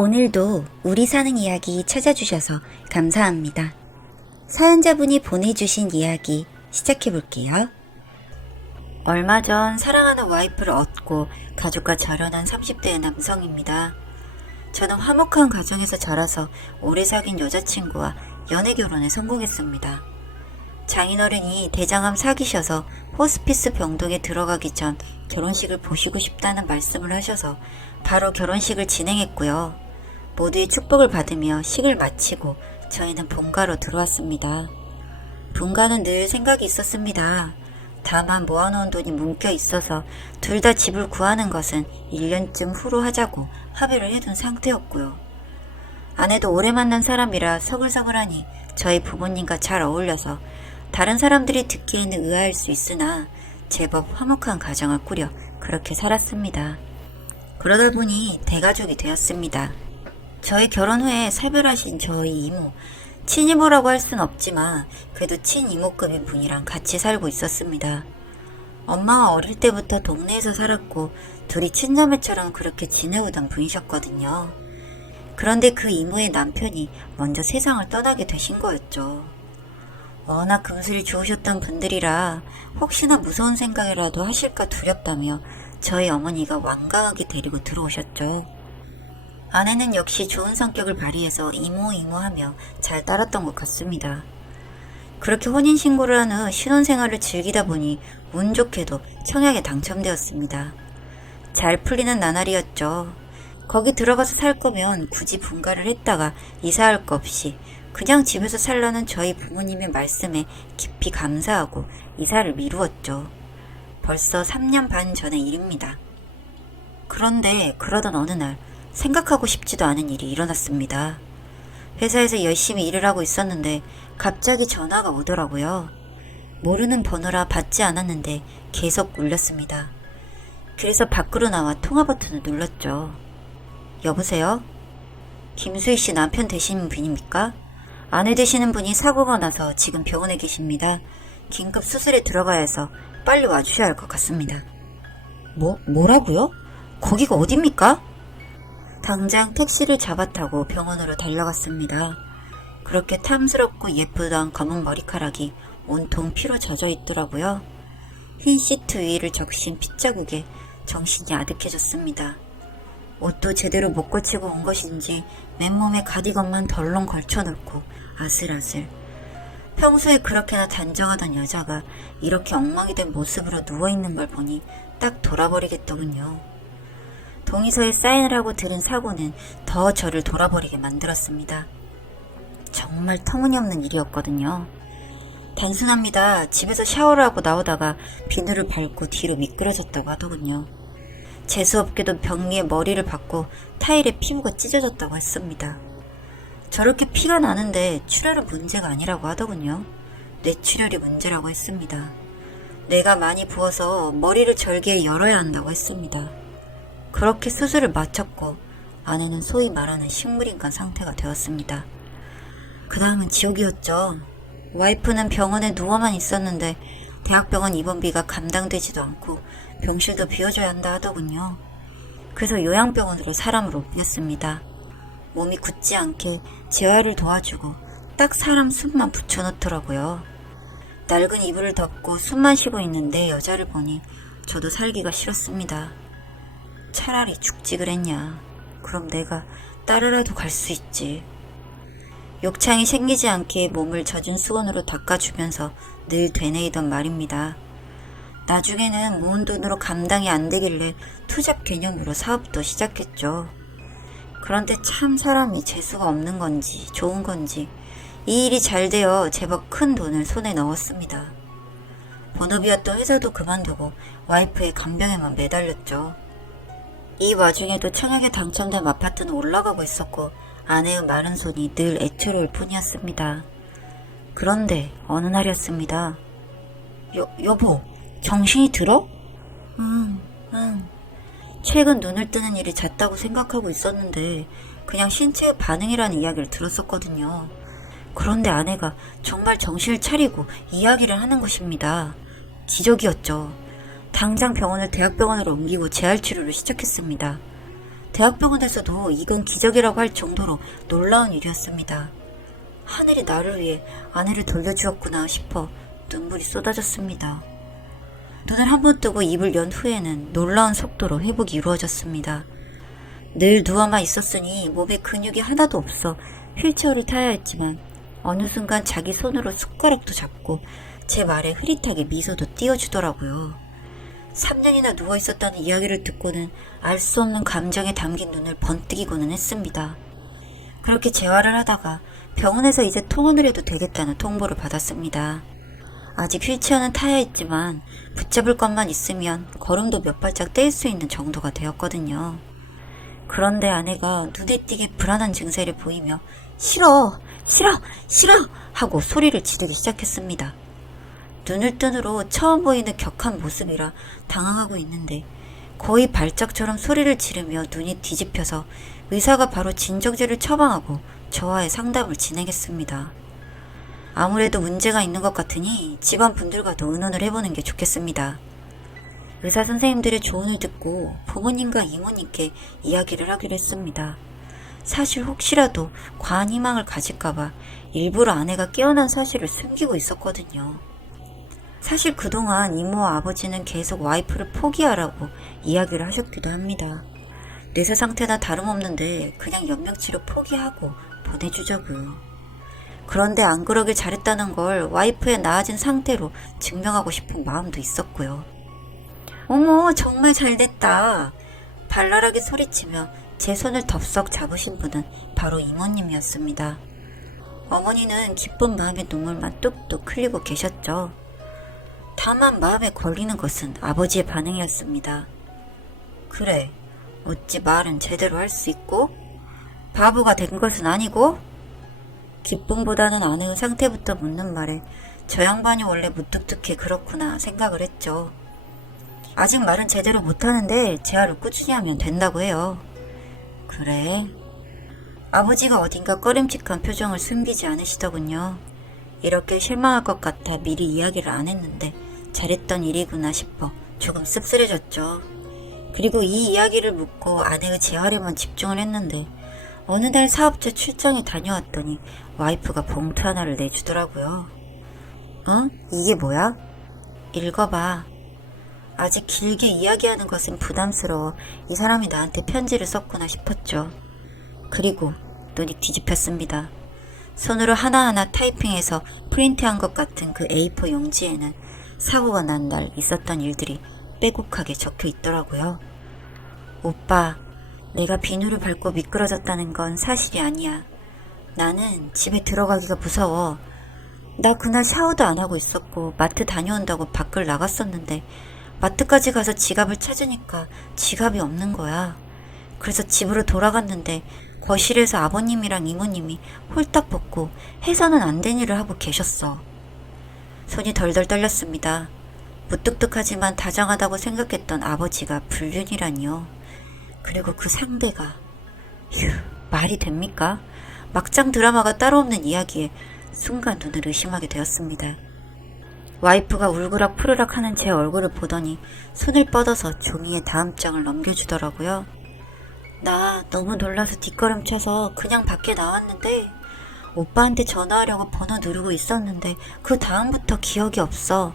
오늘도 우리 사는 이야기 찾아주셔서 감사합니다. 사연자분이 보내주신 이야기 시작해볼게요. 얼마 전 사랑하는 와이프를 얻고 가족과 결혼한 30대의 남성입니다. 저는 화목한 가정에서 자라서 오래 사귄 여자친구와 연애 결혼에 성공했습니다. 장인어른이 대장암 사귀셔서 호스피스 병동에 들어가기 전 결혼식을 보시고 싶다는 말씀을 하셔서 바로 결혼식을 진행했고요. 모두의 축복을 받으며 식을 마치고 저희는 본가로 들어왔습니다. 본가는 늘 생각이 있었습니다. 다만 모아놓은 돈이 뭉겨 있어서 둘 다 집을 구하는 것은 1년쯤 후로 하자고 합의를 해둔 상태였고요. 아내도 오래 만난 사람이라 서글서글하니 저희 부모님과 잘 어울려서 다른 사람들이 듣기에는 의아할 수 있으나 제법 화목한 가정을 꾸려 그렇게 살았습니다. 그러다 보니 대가족이 되었습니다. 저희 결혼 후에 살벌하신 저희 이모, 친이모라고 할 순 없지만 그래도 친이모급인 분이랑 같이 살고 있었습니다. 엄마와 어릴 때부터 동네에서 살았고 둘이 친자매처럼 그렇게 지내오던 분이셨거든요. 그런데 그 이모의 남편이 먼저 세상을 떠나게 되신 거였죠. 워낙 금슬이 좋으셨던 분들이라 혹시나 무서운 생각이라도 하실까 두렵다며 저희 어머니가 완강하게 데리고 들어오셨죠. 아내는 역시 좋은 성격을 발휘해서 이모하며 잘 따랐던 것 같습니다. 그렇게 혼인신고를 한 후 신혼생활을 즐기다 보니 운 좋게도 청약에 당첨되었습니다. 잘 풀리는 나날이었죠. 거기 들어가서 살 거면 굳이 분가를 했다가 이사할 거 없이 그냥 집에서 살라는 저희 부모님의 말씀에 깊이 감사하고 이사를 미루었죠. 벌써 3년 반 전의 일입니다. 그런데 그러던 어느 날 생각하고 싶지도 않은 일이 일어났습니다. 회사에서 열심히 일을 하고 있었는데 갑자기 전화가 오더라고요. 모르는 번호라 받지 않았는데 계속 울렸습니다. 그래서 밖으로 나와 통화 버튼을 눌렀죠. 여보세요? 김수희 씨 남편 되시는 분입니까? 아내 되시는 분이 사고가 나서 지금 병원에 계십니다. 긴급 수술에 들어가야 해서 빨리 와주셔야 할 것 같습니다. 뭐라고요? 거기가 어딥니까? 당장 택시를 잡아타고 병원으로 달려갔습니다. 그렇게 탐스럽고 예쁘던 검은 머리카락이 온통 피로 젖어 있더라고요. 흰 시트 위를 적신 핏자국에 정신이 아득해졌습니다. 옷도 제대로 못 걸치고 온 것인지 맨몸에 가디건만 덜렁 걸쳐놓고 아슬아슬. 평소에 그렇게나 단정하던 여자가 이렇게 엉망이 된 모습으로 누워있는 걸 보니 딱 돌아버리겠더군요. 동의서에 사인을 하고 들은 사고는 더 저를 돌아버리게 만들었습니다. 정말 터무니없는 일이었거든요. 단순합니다. 집에서 샤워를 하고 나오다가 비누를 밟고 뒤로 미끄러졌다고 하더군요. 재수없게도 벽리에 머리를 박고 타일에 피부가 찢어졌다고 했습니다. 저렇게 피가 나는데 출혈은 문제가 아니라고 하더군요. 뇌출혈이 문제라고 했습니다. 뇌가 많이 부어서 머리를 절개해 열어야 한다고 했습니다. 그렇게 수술을 마쳤고 아내는 소위 말하는 식물인간 상태가 되었습니다. 그 다음은 지옥이었죠. 와이프는 병원에 누워만 있었는데 대학병원 입원비가 감당되지도 않고 병실도 비워줘야 한다 하더군요. 그래서 요양병원으로 사람을 옮겼습니다. 몸이 굳지 않게 재활을 도와주고 딱 사람 숨만 붙여놓더라고요. 낡은 이불을 덮고 숨만 쉬고 있는 내 여자를 보니 저도 살기가 싫었습니다. 차라리 죽지 그랬냐. 그럼 내가 따르라도 갈 수 있지. 욕창이 생기지 않게 몸을 젖은 수건으로 닦아주면서 늘 되뇌이던 말입니다. 나중에는 모은 돈으로 감당이 안 되길래 투잡 개념으로 사업도 시작했죠. 그런데 참 사람이 재수가 없는 건지 좋은 건지 이 일이 잘 되어 제법 큰 돈을 손에 넣었습니다. 본업이었던 회사도 그만두고 와이프의 간병에만 매달렸죠. 이 와중에도 청약에 당첨된 아파트는 올라가고 있었고 아내의 마른 손이 늘 애처로울 뿐이었습니다. 그런데 어느 날이었습니다. 여보, 정신이 들어? 응. 최근 눈을 뜨는 일이 잦다고 생각하고 있었는데 그냥 신체의 반응이라는 이야기를 들었었거든요. 그런데 아내가 정말 정신을 차리고 이야기를 하는 것입니다. 기적이었죠. 당장 병원을 대학병원으로 옮기고 재활치료를 시작했습니다. 대학병원에서도 이건 기적이라고 할 정도로 놀라운 일이었습니다. 하늘이 나를 위해 아내를 돌려주었구나 싶어 눈물이 쏟아졌습니다. 눈을 한 번 뜨고 입을 연 후에는 놀라운 속도로 회복이 이루어졌습니다. 늘 누워만 있었으니 몸에 근육이 하나도 없어 휠체어를 타야 했지만 어느 순간 자기 손으로 숟가락도 잡고 제 말에 흐릿하게 미소도 띄워주더라고요. 3년이나 누워있었다는 이야기를 듣고는 알 수 없는 감정에 담긴 눈을 번뜩이고는 했습니다. 그렇게 재활을 하다가 병원에서 이제 통원을 해도 되겠다는 통보를 받았습니다. 아직 휠체어는 타야 했지만 붙잡을 것만 있으면 걸음도 몇 발짝 뗄 수 있는 정도가 되었거든요. 그런데 아내가 눈에 띄게 불안한 증세를 보이며 싫어! 싫어! 싫어! 하고 소리를 지르기 시작했습니다. 눈을 뜬 후로 처음 보이는 격한 모습이라 당황하고 있는데 거의 발작처럼 소리를 지르며 눈이 뒤집혀서 의사가 바로 진정제를 처방하고 저와의 상담을 진행했습니다. 아무래도 문제가 있는 것 같으니 집안 분들과도 의논을 해보는 게 좋겠습니다. 의사 선생님들의 조언을 듣고 부모님과 이모님께 이야기를 하기로 했습니다. 사실 혹시라도 과한 희망을 가질까봐 일부러 아내가 깨어난 사실을 숨기고 있었거든요. 사실 그동안 이모와 아버지는 계속 와이프를 포기하라고 이야기를 하셨기도 합니다. 뇌세 상태나 다름없는데 그냥 연명치료 포기하고 보내주자고요. 그런데 안 그러길 잘했다는 걸 와이프의 나아진 상태로 증명하고 싶은 마음도 있었고요. 어머, 정말 잘됐다. 발랄하게 소리치며 제 손을 덥석 잡으신 분은 바로 이모님이었습니다. 어머니는 기쁜 마음에 눈물만 뚝뚝 흘리고 계셨죠. 다만 마음에 걸리는 것은 아버지의 반응이었습니다. 그래, 어찌 말은 제대로 할 수 있고 바보가 된 것은 아니고? 기쁨보다는 아내의 상태부터 묻는 말에 저 양반이 원래 무뚝뚝해 그렇구나 생각을 했죠. 아직 말은 제대로 못하는데 재활을 꾸준히 하면 된다고 해요. 그래? 아버지가 어딘가 꺼림칙한 표정을 숨기지 않으시더군요. 이렇게 실망할 것 같아 미리 이야기를 안 했는데 잘했던 일이구나 싶어 조금 씁쓸해졌죠. 그리고 이 이야기를 묻고 아내의 재활에만 집중을 했는데 어느 날 사업자 출장에 다녀왔더니 와이프가 봉투 하나를 내주더라고요. 어? 이게 뭐야? 읽어봐. 아직 길게 이야기하는 것은 부담스러워 이 사람이 나한테 편지를 썼구나 싶었죠. 그리고 눈이 뒤집혔습니다. 손으로 하나하나 타이핑해서 프린트한 것 같은 그 A4 용지에는 사고가 난 날 있었던 일들이 빼곡하게 적혀 있더라고요. 오빠, 내가 비누를 밟고 미끄러졌다는 건 사실이 아니야. 나는 집에 들어가기가 무서워. 나 그날 샤워도 안 하고 있었고 마트 다녀온다고 밖을 나갔었는데 마트까지 가서 지갑을 찾으니까 지갑이 없는 거야. 그래서 집으로 돌아갔는데 거실에서 아버님이랑 이모님이 홀딱 벗고 해서는 안 된 일을 하고 계셨어. 손이 덜덜 떨렸습니다. 무뚝뚝하지만 다정하다고 생각했던 아버지가 불륜이라니요. 그리고 그 상대가 휴, 말이 됩니까? 막장 드라마가 따로 없는 이야기에 순간 눈을 의심하게 되었습니다. 와이프가 울그락 푸르락 하는 제 얼굴을 보더니 손을 뻗어서 종이에 다음 장을 넘겨주더라고요. 나 너무 놀라서 뒷걸음쳐서 그냥 밖에 나왔는데 오빠한테 전화하려고 번호 누르고 있었는데 그 다음부터 기억이 없어.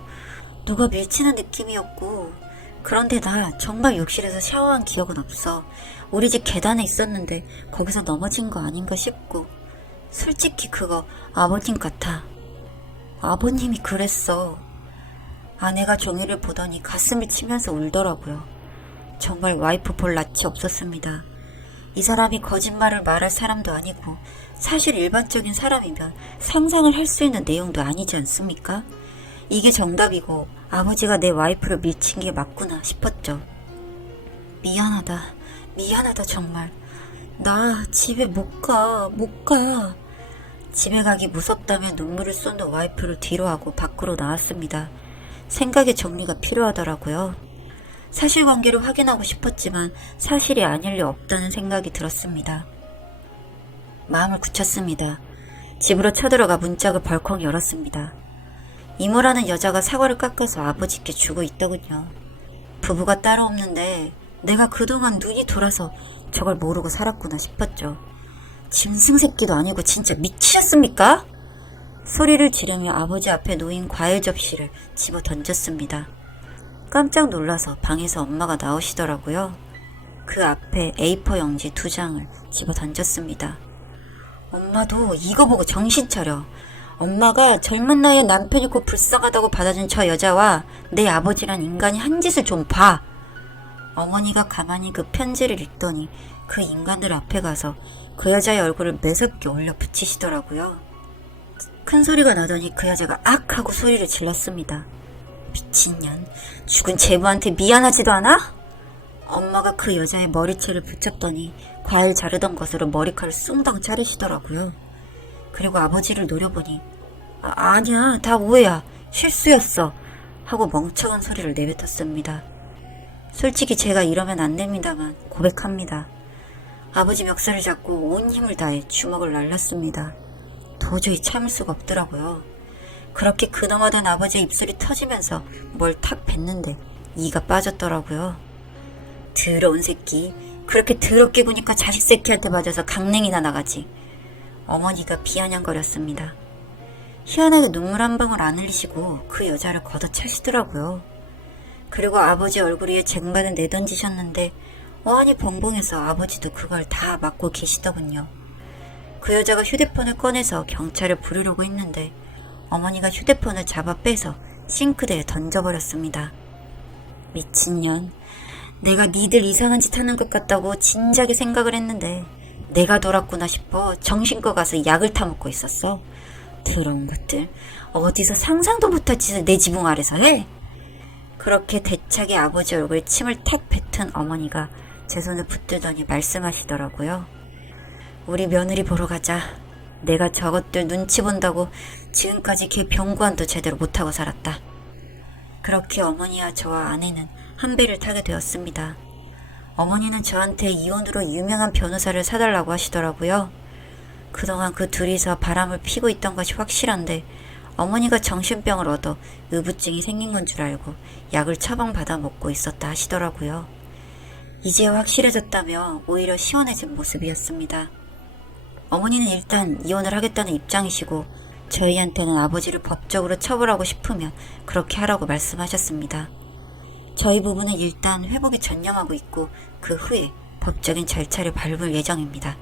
누가 밀치는 느낌이었고 그런데 나 정말 욕실에서 샤워한 기억은 없어. 우리 집 계단에 있었는데 거기서 넘어진 거 아닌가 싶고 솔직히 그거 아버님 같아. 아버님이 그랬어. 아내가 종이를 보더니 가슴을 치면서 울더라고요. 정말 와이프 볼 낯이 없었습니다. 이 사람이 거짓말을 말할 사람도 아니고 사실 일반적인 사람이면 상상을 할 수 있는 내용도 아니지 않습니까? 이게 정답이고 아버지가 내 와이프를 밀친 게 맞구나 싶었죠. 미안하다 정말. 나 집에 못 가. 집에 가기 무섭다며 눈물을 쏟는 와이프를 뒤로하고 밖으로 나왔습니다. 생각의 정리가 필요하더라고요. 사실관계를 확인하고 싶었지만 사실이 아닐 리 없다는 생각이 들었습니다. 마음을 굳혔습니다. 집으로 쳐들어가 문짝을 벌컥 열었습니다. 이모라는 여자가 사과를 깎아서 아버지께 주고 있더군요. 부부가 따로 없는데 내가 그동안 눈이 돌아서 저걸 모르고 살았구나 싶었죠. 짐승 새끼도 아니고 진짜 미치셨습니까? 소리를 지르며 아버지 앞에 놓인 과일 접시를 집어 던졌습니다. 깜짝 놀라서 방에서 엄마가 나오시더라고요. 그 앞에 A4 용지 2장을 집어 던졌습니다. 엄마도 이거 보고 정신 차려. 엄마가 젊은 나이에 남편 있고 불쌍하다고 받아준 저 여자와 내 아버지란 인간이 한 짓을 좀 봐. 어머니가 가만히 그 편지를 읽더니 그 인간들 앞에 가서 그 여자의 얼굴을 매섭게 올려 붙이시더라고요. 큰 소리가 나더니 그 여자가 악 하고 소리를 질렀습니다. 미친년, 죽은 제부한테 미안하지도 않아? 엄마가 그 여자의 머리채를 붙잡더니 과일 자르던 것으로 머리칼을 숭덩 자르시더라고요. 그리고 아버지를 노려보니 아니야, 다 오해야, 실수였어 하고 멍청한 소리를 내뱉었습니다. 솔직히 제가 이러면 안 됩니다만 고백합니다. 아버지 멱살을 잡고 온 힘을 다해 주먹을 날렸습니다. 도저히 참을 수가 없더라고요. 그렇게 근엄하던 아버지의 입술이 터지면서 뭘 탁 뱉는데 이가 빠졌더라고요. 더러운 새끼, 그렇게 더럽게 구니까 자식 새끼한테 맞아서 강냉이나 나가지. 어머니가 비아냥거렸습니다. 희한하게 눈물 한 방울 안 흘리시고 그 여자를 걷어차시더라고요. 그리고 아버지 얼굴 위에 쟁반을 내던지셨는데 어안이 벙벙해서 아버지도 그걸 다 맞고 계시더군요. 그 여자가 휴대폰을 꺼내서 경찰을 부르려고 했는데 어머니가 휴대폰을 잡아 빼서 싱크대에 던져버렸습니다. 미친년, 내가 니들 이상한 짓 하는 것 같다고 진작에 생각을 했는데 내가 돌았구나 싶어 정신과 가서 약을 타먹고 있었어. 더러운 것들, 어디서 상상도 못할 짓을 내 지붕 아래서 해? 그렇게 대차게 아버지 얼굴에 침을 탁 뱉은 어머니가 제 손을 붙들더니 말씀하시더라고요. 우리 며느리 보러 가자. 내가 저것들 눈치 본다고 지금까지 걔 병구안도 제대로 못하고 살았다. 그렇게 어머니와 저와 아내는 한 배를 타게 되었습니다. 어머니는 저한테 이혼으로 유명한 변호사를 사달라고 하시더라고요. 그동안 그 둘이서 바람을 피고 있던 것이 확실한데 어머니가 정신병을 얻어 의부증이 생긴 건 줄 알고 약을 처방받아 먹고 있었다 하시더라고요. 이제야 확실해졌다며 오히려 시원해진 모습이었습니다. 어머니는 일단 이혼을 하겠다는 입장이시고 저희한테는 아버지를 법적으로 처벌하고 싶으면 그렇게 하라고 말씀하셨습니다. 저희 부부는 일단 회복에 전념하고 있고 그 후에 법적인 절차를 밟을 예정입니다.